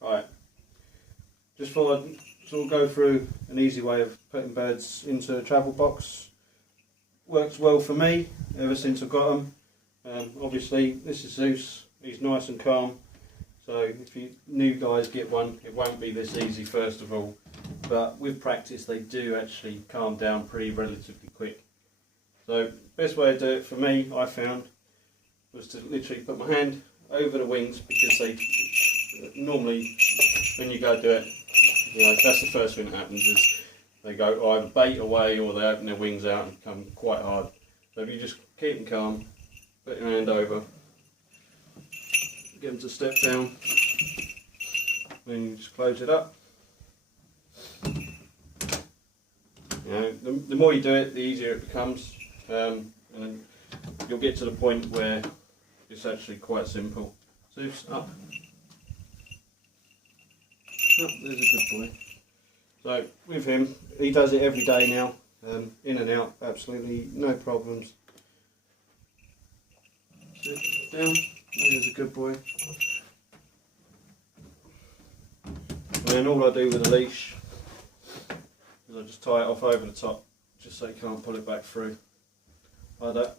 Right, just thought I'd sort of go through an easy way of putting birds into a travel box. Works well for me ever since I got them. Obviously this is Zeus, he's nice and calm, so if you new guys get one, it won't be this easy first of all, but with practice they do actually calm down pretty relatively quick. So best way to do it for me, I found, was to literally put my hand over the wings, because they normally when you go do it, you know, that's the first thing that happens, is they go either bait away or they open their wings out and become quite hard. So if you just keep them calm, put your hand over, get them to step down, then you just close it up. You know, the more you do it, the easier it becomes, and then you'll get to the point where it's actually quite simple. Zeus, up. Oh, there's a good boy. So with him, he does it every day now, in and out, absolutely no problems. Sit down, there's a good boy. And then all I do with the leash is I just tie it off over the top, just so you can't pull it back through, like that.